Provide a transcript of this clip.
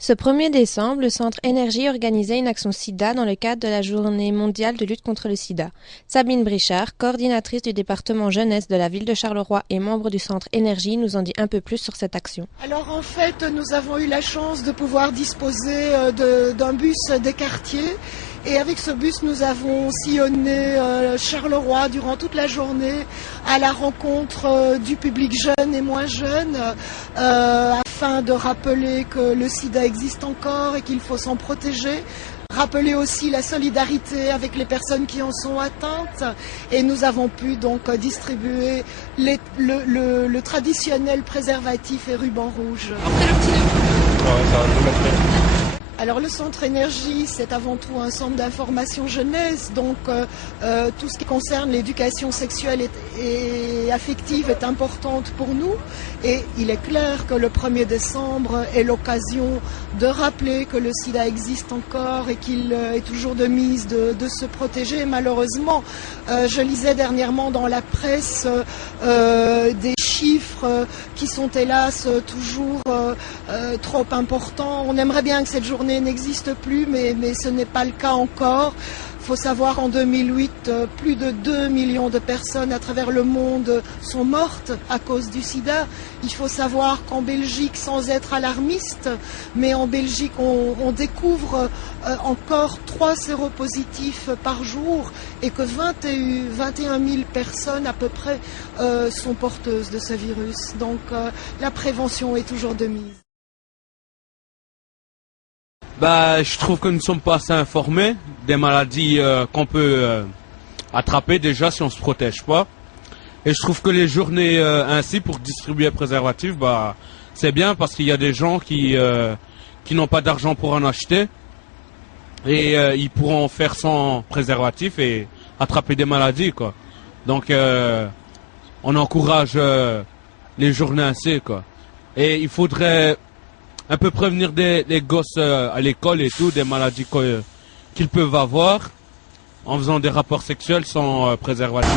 Ce 1er décembre, le Centre Énergie organisait une action SIDA dans le cadre de la Journée mondiale de lutte contre le sida. Sabine Brichard, coordinatrice du département jeunesse de la ville de Charleroi et membre du Centre Énergie, nous en dit un peu plus sur cette action. Alors en fait, nous avons eu la chance de pouvoir disposer d'un bus des quartiers. Et avec ce bus, nous avons sillonné Charleroi durant toute la journée à la rencontre du public jeune et moins jeune, afin de rappeler que le sida existe encore et qu'il faut s'en protéger. Rappeler aussi la solidarité avec les personnes qui en sont atteintes. Et nous avons pu donc distribuer le traditionnel préservatif et ruban rouge. Après le petit Alors le Centre Énergie, c'est avant tout un centre d'information jeunesse, donc tout ce qui concerne l'éducation sexuelle et affective est importante pour nous. Et il est clair que le 1er décembre est l'occasion de rappeler que le sida existe encore et qu'il est toujours de mise de se protéger. Malheureusement, je lisais dernièrement dans la presse des chiffres qui sont hélas toujours trop importants. On aimerait bien que cette journée n'existe plus, mais ce n'est pas le cas encore. Il faut savoir qu'en 2008, plus de 2 millions de personnes à travers le monde sont mortes à cause du sida. Il faut savoir qu'en Belgique, sans être alarmiste, mais en Belgique, on découvre encore 3 séropositifs par jour et que 21 000 personnes à peu près sont porteuses de ce virus. Donc la prévention est toujours de mise. Je trouve que nous ne sommes pas assez informés des maladies qu'on peut attraper déjà si on ne se protège pas. Et je trouve que les journées ainsi pour distribuer préservatifs, c'est bien parce qu'il y a des gens qui n'ont pas d'argent pour en acheter et ils pourront faire sans préservatif et attraper des maladies, quoi. Donc on encourage les journées ainsi, quoi. Et il faudrait un peu prévenir les gosses à l'école et tout, des maladies qu'ils peuvent avoir en faisant des rapports sexuels sans préservatif.